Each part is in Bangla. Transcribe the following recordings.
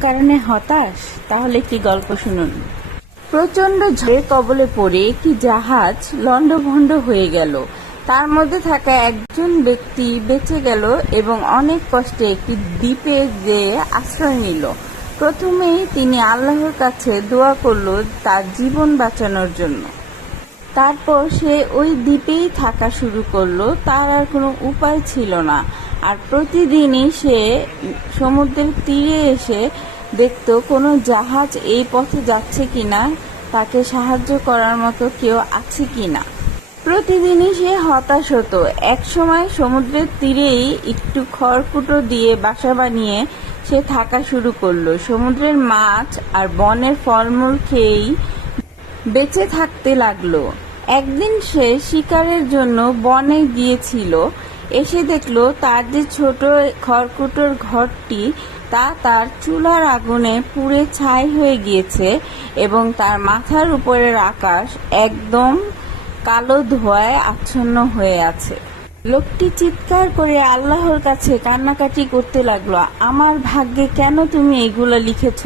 কারণে হতাশ, তাহলে একটি গল্প শুনুন। প্রচণ্ড ঝড়ের কবলে পড়ে একটি জাহাজ লণ্ডভণ্ড হয়ে গেল। তার মধ্যে থাকা একজন ব্যক্তি বেঁচে গেল এবং অনেক কষ্টে একটি দ্বীপে যেয়ে আশ্রয় নিল। প্রথমেই তিনি আল্লাহর কাছে দোয়া করল তার জীবন বাঁচানোর জন্য। তারপর সে ওই দ্বীপেই থাকা শুরু করল, তার আর কোনো উপায় ছিল না। আর প্রতিদিনই সে সমুদ্রের তীরে এসে দেখতো কোনো জাহাজ এই পথে যাচ্ছে কিনা, তাকে সাহায্য করার মতো কেউ আছে কিনা। প্রতিদিনই সে হতাশ হতো। একসময় সমুদ্রের তীরেই একটু খড়কুটো দিয়ে বাসা বানিয়ে সে থাকা শুরু করল। সমুদ্রের মাছ আর বনের ফলমূল খেয়েই বেঁচে থাকতে লাগল। একদিন সে শিকারের জন্য বনে গিয়েছিল। এসে দেখল তার যে ছোট খড়কুটোর ঘরটি, তা তার চুলার আগুনে পুড়ে ছাই হয়ে গিয়েছে এবং তার মাথার উপরের আকাশ একদম কালো ধোঁয়ায় আচ্ছন্ন হয়ে আছে। লোকটি চিৎকার করে আল্লাহর কাছে কান্নাকাটি করতে লাগল, আমার ভাগ্যে কেন তুমি এগুলো লিখেছ?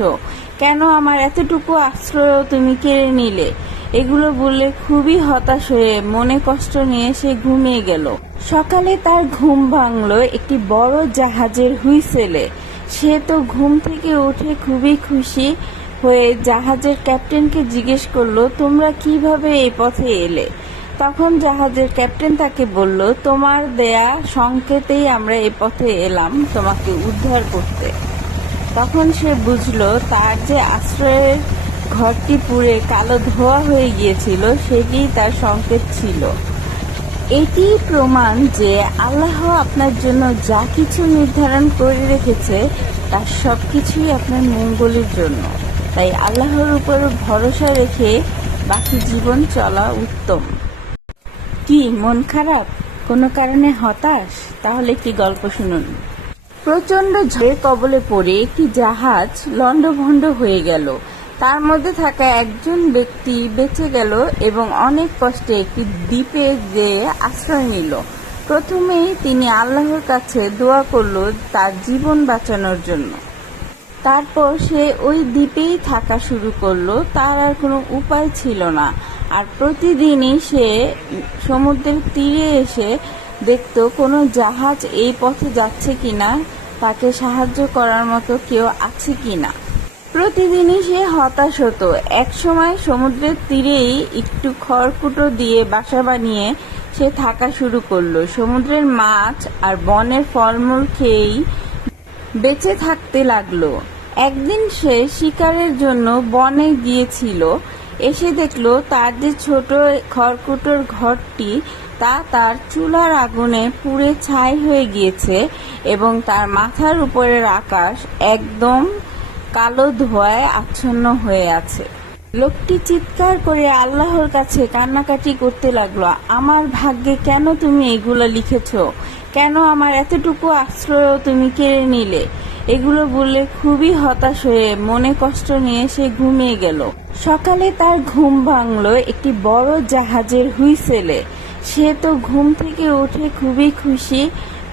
কেন আমার এতটুকু আশ্রয়ও তুমি কেড়ে নিলে? এগুলো বলে খুবই হতাশ হয়ে মনে কষ্ট নিয়ে সে ঘুমিয়ে গেল। সকালে তার ঘুম ভাঙলো একটি বড় জাহাজের হুইসেলে। সে তো ঘুম থেকে উঠে খুবই খুশি হয়ে জাহাজের ক্যাপ্টেনকে জিজ্ঞেস করল, তোমরা কীভাবে এই পথে এলে? তখন জাহাজের ক্যাপ্টেন তাকে বলল, তোমার দেয়া সংকেতেই আমরা এই পথে এলাম তোমাকে উদ্ধার করতে। তখন সে বুঝলো তার যে আশ্রয়ের ঘরটি পুড়ে কালো ধোয়া হয়ে গিয়েছিল, সেটি তার সংকেত ছিল। এটি প্রমাণ যে আল্লাহ আপনার জন্য যা কিছু নির্ধারণ করে রেখেছে তার সব কিছুই আপনার মঙ্গলের জন্য। তাই আল্লাহর উপর ভরসা রেখে বাকি জীবন চলা উত্তম। কি, মন খারাপ? কোনো কারণে হতাশ? তাহলে একটি গল্প শুনুন। প্রচণ্ড ঝড়ের কবলে পড়ে একটি জাহাজ লণ্ডভণ্ড হয়ে গেল। তার মধ্যে থাকা একজন ব্যক্তি বেঁচে গেল এবং অনেক কষ্টে একটি দ্বীপে যেয়ে আশ্রয় নিল। প্রথমেই তিনি আল্লাহর কাছে দোয়া করল তার জীবন বাঁচানোর জন্য। তারপর সে ওই দ্বীপেই থাকা শুরু করল, তার আর কোনো উপায় ছিল না। আর প্রতিদিনই সে সমুদ্রের তীরে এসে দেখতো, কোনো জাহাজ এই পথে যাচ্ছে কিনা, তাকে সাহায্য করার মতো কেউ আছে কিনা। প্রতিদিনই সে হতাশ হতো। একসময় সমুদ্রের তীরেই একটু খড়কুটো দিয়ে বাসা বানিয়ে সে থাকা শুরু করল। সমুদ্রের মাছ আর বনের ফলমূল খেয়েই বেঁচে থাকতে লাগল। একদিন সে শিকারের জন্য বনে গিয়েছিল। এসে দেখল তার যে ছোট খড়কুটোর ঘরটি, তা তার চুলার আগুনে পুড়ে ছাই হয়ে গিয়েছে এবং তার মাথার উপরের আকাশ একদম কালো ধোঁয়ায় আচ্ছন্ন হয়ে আছে। লোকটি চিৎকার করে আল্লাহর কাছে কান্নাকাটি করতে লাগল, আমার ভাগ্যে কেন তুমি এগুলো লিখেছ? কেন আমার এতটুকু আশ্রয়ও তুমি কেড়ে নিলে? এগুলো বলে খুবই হতাশ হয়ে মনে কষ্ট নিয়ে সে ঘুমিয়ে গেল। সকালে তার ঘুম ভাঙলো একটি বড় জাহাজের হুইসেলে। সে তো ঘুম থেকে উঠে খুবই খুশি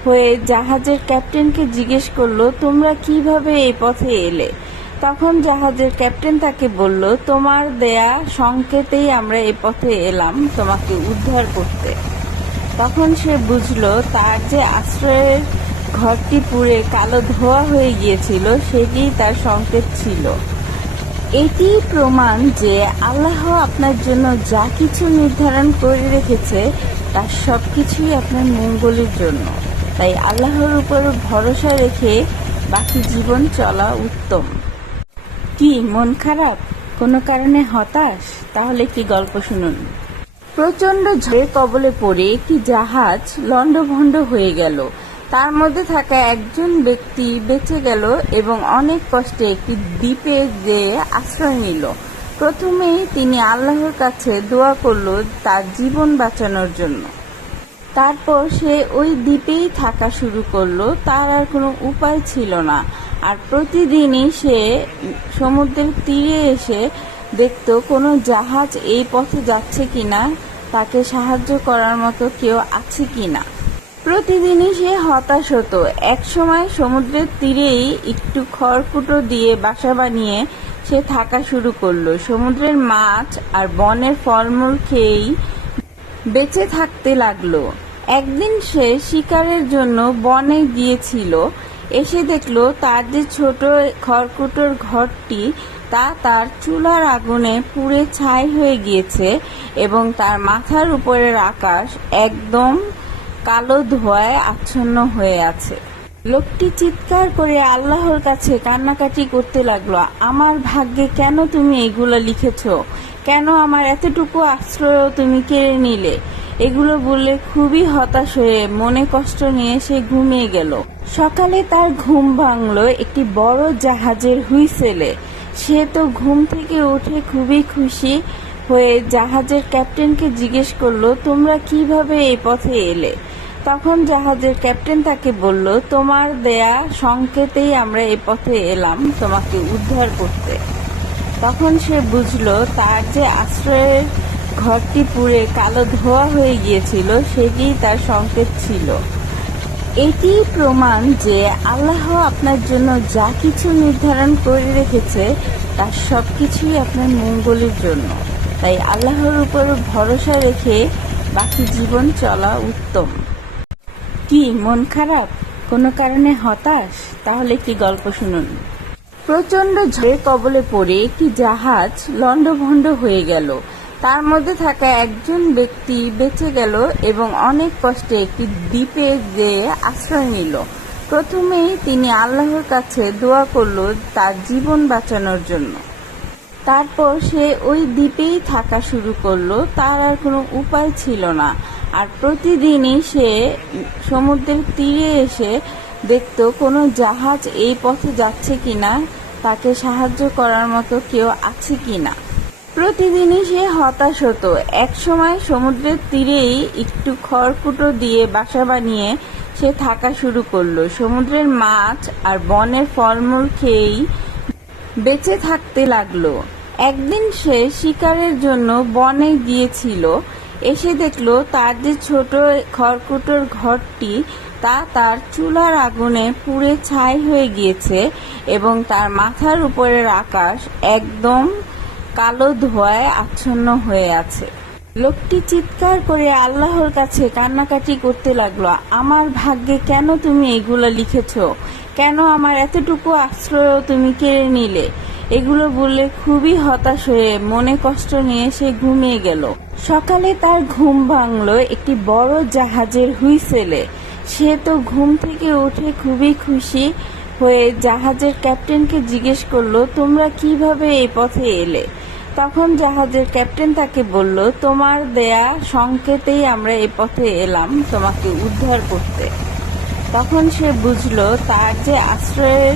হয়ে জাহাজের ক্যাপ্টেনকে জিজ্ঞেস করল, তোমরা কীভাবে এই পথে এলে? তখন জাহাজের ক্যাপ্টেন তাকে বলল, তোমার দেয়া সংকেতেই আমরা এই পথে এলাম তোমাকে উদ্ধার করতে। তখন সে বুঝলো, তার যে আশ্রয়ের ঘরটি পুড়ে কালো ধোয়া হয়ে গিয়েছিল সেটি তার সংকেত ছিল। এটি প্রমাণ যে আল্লাহ আপনার জন্য যা কিছু নির্ধারণ করে রেখেছে তার সব কিছুই আপনার মঙ্গলের জন্য। তাই আল্লাহর উপর ভরসা রেখে বাকি জীবন চলা উত্তম। কি, মন খারাপ? কোনো কারণে হতাশ? তাহলে একটি গল্প শুনুন। প্রচণ্ড ঝড়ের কবলে পড়ে একটি জাহাজ লণ্ডভণ্ড হয়ে গেল। তার মধ্যে থাকা একজন ব্যক্তি বেঁচে গেল এবং অনেক কষ্টে একটি দ্বীপে যেয়ে আশ্রয় নিল। প্রথমেই তিনি আল্লাহর কাছে দোয়া করল তার জীবন বাঁচানোর জন্য। তারপর সে ওই দ্বীপেই থাকা শুরু করল। তার আর কোনো উপায় ছিল না। আর প্রতিদিনই সে সমুদ্রের তীরে এসে দেখতো কোনো জাহাজ এই পথে যাচ্ছে কিনা, তাকে সাহায্য করার মতো কেউ আছে কিনা। প্রতিদিনই সে হতাশ হতো। একসময় সমুদ্রের তীরেই একটু খড়কুটো দিয়ে বাসা বানিয়ে সে থাকা শুরু করল। সমুদ্রের মাছ আর বনের ফলমূল খেয়েই বেঁচে থাকতে লাগল। একদিন সে শিকারের জন্য বনে গিয়েছিল। এসে দেখল তার যে ছোট খড়কুটোর ঘরটি, তা তার চুলার আগুনে পুড়ে ছাই হয়ে গিয়েছে এবং তার মাথার উপরের আকাশ একদম কালো ধোঁয়ায় আচ্ছন্ন হয়ে আছে। লোকটি চিৎকার করে আল্লাহর কাছে কান্নাকাটি করতে লাগল, আমার ভাগ্যে কেন তুমি এগুলো লিখেছ? কেন আমার এতটুকু আশ্রয়ও তুমি কেড়ে নিলে? এগুলো বললে খুবই হতাশ হয়ে মনে কষ্ট নিয়ে সে ঘুমিয়ে গেল। সকালে তার ঘুম ভাঙলো একটি বড় জাহাজের হুইসেলে। সে তো ঘুম থেকে উঠে খুবই খুশি হয়ে জাহাজের ক্যাপ্টেনকে জিজ্ঞেস করল, তোমরা কীভাবে এই পথে এলে? তখন জাহাজের ক্যাপ্টেন তাকে বলল, তোমার দেয়া সংকেতেই আমরা এ পথে এলাম তোমাকে উদ্ধার করতে। তখন সে বুঝলো তার যে আশ্রয়ের ঘরটি পুড়ে কালো ধোয়া হয়ে গিয়েছিল, সেটি তার সংকেত ছিল। এটি প্রমাণ যে আল্লাহ আপনার জন্য যা কিছু নির্ধারণ করে রেখেছে তার সব কিছুই আপনার মঙ্গলের জন্য। তাই আল্লাহর উপর ভরসা রেখে বাকি জীবন চলা উত্তম। কি, মন খারাপ? কোনো কারণে হতাশ? তাহলে একটি গল্প শুনুন। প্রচণ্ড ঝড়ের কবলে পড়ে একটি জাহাজ লণ্ডভণ্ড হয়ে গেল। তার মধ্যে থাকা একজন ব্যক্তি বেঁচে গেল এবং অনেক কষ্টে একটি দ্বীপে যেয়ে আশ্রয় নিল। প্রথমেই তিনি আল্লাহর কাছে দোয়া করল তার জীবন বাঁচানোর জন্য। তারপর সে ওই দ্বীপেই থাকা শুরু করল, তার আর কোনো উপায় ছিল না। আর প্রতিদিনই সে সমুদ্রের তীরে এসে দেখতো, কোনো জাহাজ এই পথে যাচ্ছে কিনা, তাকে সাহায্য করার মতো কেউ আছে কিনা। প্রতিদিনই সে হতাশ হতো। একসময় সমুদ্রের তীরেই একটু খড়কুটো দিয়ে বাসা বানিয়ে সে থাকা শুরু করল। সমুদ্রের মাছ আর বনের ফলমূল খেয়েই বেঁচে থাকতে লাগল। একদিন সে শিকারের জন্য বনে গিয়েছিল। এসে দেখল তার যে ছোট খড়কুটোর ঘরটি, তা তার চুলার আগুনে পুড়ে ছাই হয়ে গিয়েছে এবং তার মাথার উপরের আকাশ একদম কালো ধোঁয়ায় আচ্ছন্ন হয়ে আছে। লোকটি চিৎকার করে আল্লাহর কাছে কান্নাকাটি করতে লাগল, আমার ভাগ্যে কেন তুমি এগুলো লিখেছ? কেন আমার এতটুকু আশ্রয় তুমি কেড়ে নিলে? এগুলো বললে খুবই হতাশ হয়ে মনে কষ্ট নিয়ে সে ঘুমিয়ে গেল। সকালে তার ঘুম ভাঙলো একটি বড় জাহাজের হুইসেলে। সে তো ঘুম থেকে উঠে খুবই খুশি হয়ে জাহাজের ক্যাপ্টেনকে জিজ্ঞেস করল, তোমরা কীভাবে এই পথে এলে? তখন জাহাজের ক্যাপ্টেন তাকে বলল, তোমার দেয়া সংকেতেই আমরা এ পথে এলাম তোমাকে উদ্ধার করতে। তখন সে বুঝলো, তার যে আশ্রয়ের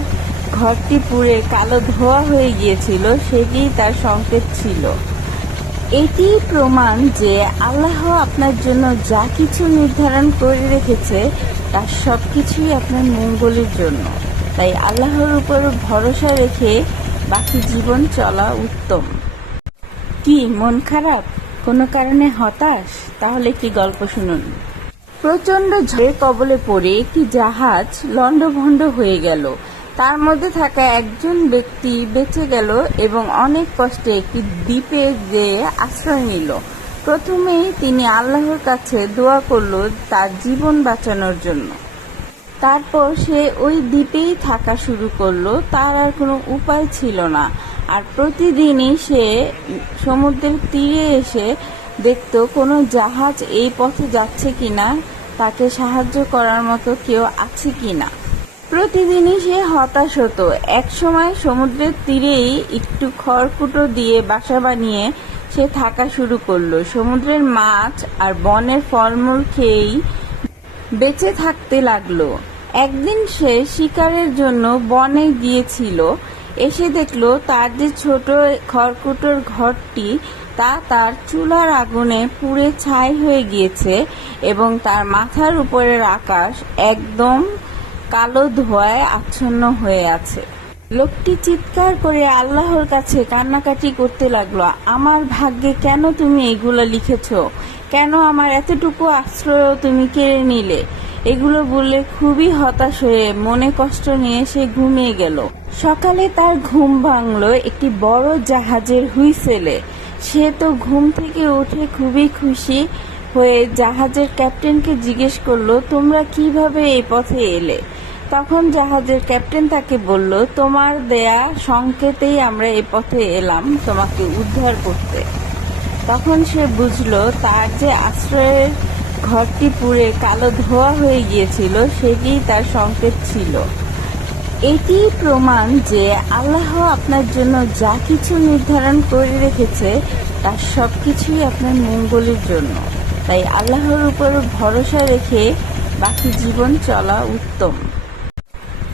ঘরটি পুড়ে কালো ধোয়া হয়ে গিয়েছিল, সেটি তার সংকেত ছিল। এটি প্রমাণ যে আল্লাহ আপনার জন্য যা কিছু নির্ধারণ করে রেখেছে তার সব কিছুই আপনার মঙ্গলের জন্য। তাই আল্লাহর উপর ভরসা রেখে বাকি জীবন চলা উত্তম। কি, মন খারাপ? কোনো কারণে হতাশ? তাহলে কি গল্প শুনুন। প্রচণ্ড ঝড়ের কবলে পড়ে একটি জাহাজ লণ্ডভণ্ড হয়ে গেল। তার মধ্যে থাকা একজন ব্যক্তি বেঁচে গেল এবং অনেক কষ্টে একটি দ্বীপে যেয়ে আশ্রয় নিল। প্রথমেই তিনি আল্লাহর কাছে দোয়া করল তার জীবন বাঁচানোর জন্য। তারপর সে ওই দ্বীপেই থাকা শুরু করল। তার আর কোনো উপায় ছিল না। আর প্রতিদিনই সে সমুদ্রের তীরে এসে দেখতো কোনো জাহাজ এই পথে যাচ্ছে কিনা, তাকে সাহায্য করার মতো কেউ আছে কিনা। প্রতিদিনই সে হতাশ হতো। একসময় সমুদ্রের তীরেই একটু খড়কুটো দিয়ে বাসা বানিয়ে সে থাকা শুরু করল। সমুদ্রের মাছ আর বনের ফলমূল খেয়েই বেঁচে থাকতে লাগল। একদিন সে শিকারের জন্য বনে গিয়েছিল। এসে দেখল তার যে ছোট খড়কুটোর ঘরটি, তা তার চুলার আগুনে পুড়ে ছাই হয়ে গিয়েছে এবং তার মাথার উপরের আকাশ একদম কালো ধোঁয়ায় আচ্ছন্ন হয়ে আছে। লোকটি চিৎকার করে আল্লাহর কাছে কান্নাকাটি করতে লাগল, আমার ভাগ্যে কেন তুমি এগুলো লিখেছ? কেন আমার এতটুকু আশ্রয় তুমি কেড়ে নিলে? এগুলো বলে খুবই হতাশ হয়ে মনে কষ্ট নিয়ে সে ঘুমিয়ে গেল। সকালে তার ঘুম ভাঙলো একটি বড় জাহাজের হুইসেলে। সে তো ঘুম থেকে উঠে খুবই খুশি হয়ে জাহাজের ক্যাপ্টেনকে জিজ্ঞেস করল, তোমরা কীভাবে এই পথে এলে? তখন জাহাজের ক্যাপ্টেন তাকে বলল, তোমার দেয়া সংকেতেই আমরা এই পথে এলাম তোমাকে উদ্ধার করতে। তখন সে বুঝলো, তার যে আশ্রয়ের ঘরটি পুড়ে কালো ধোয়া হয়ে গিয়েছিল সেটি তার সংকেত ছিল। এটি প্রমাণ যে আল্লাহ আপনার জন্য যা কিছু নির্ধারণ করে রেখেছে তার সব কিছুই আপনার মঙ্গলের জন্য। তাই আল্লাহর উপর ভরসা রেখে বাকি জীবন চলা উত্তম।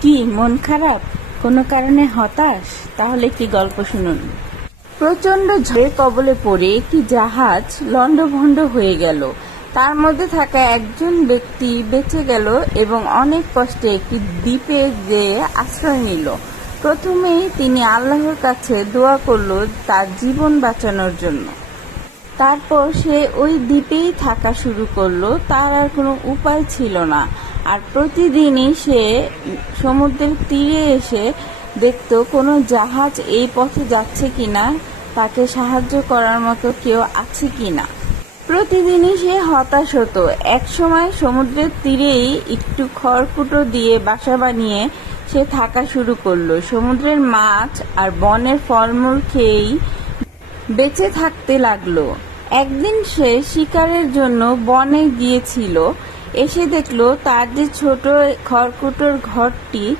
কি, মন খারাপ? কোনো কারণে হতাশ? তাহলে কি গল্প শুনুন। প্রচণ্ড ঝড়ের কবলে পড়ে একটি জাহাজ লণ্ডভণ্ড হয়ে গেল। তার মধ্যে থাকা একজন ব্যক্তি বেঁচে গেল এবং অনেক কষ্টে একটি দ্বীপে যেয়ে আশ্রয় নিল। প্রথমেই তিনি আল্লাহর কাছে দোয়া করল তার জীবন বাঁচানোর জন্য। তারপর সে ওই দ্বীপেই থাকা শুরু করল, তার আর কোনো উপায় ছিল না। আর প্রতিদিনই সে সমুদ্রের তীরে এসে দেখতো কোনো জাহাজ এই পথে যাচ্ছে কিনা, তাকে সাহায্য করার মতো কেউ আছে কিনা। প্রতিদিনই সে হতাশ হতো। একসময় সমুদ্রের তীরেই একটু খড়কুটো দিয়ে বাসা বানিয়ে সে থাকা শুরু করল। সমুদ্রের মাছ আর বনের ফলমূল খেয়েই বেঁচে থাকতে লাগল। একদিন সে শিকারের জন্য বনে গিয়েছিল। এসে দেখল তার যে ছোট খড়কুটোর ঘরটি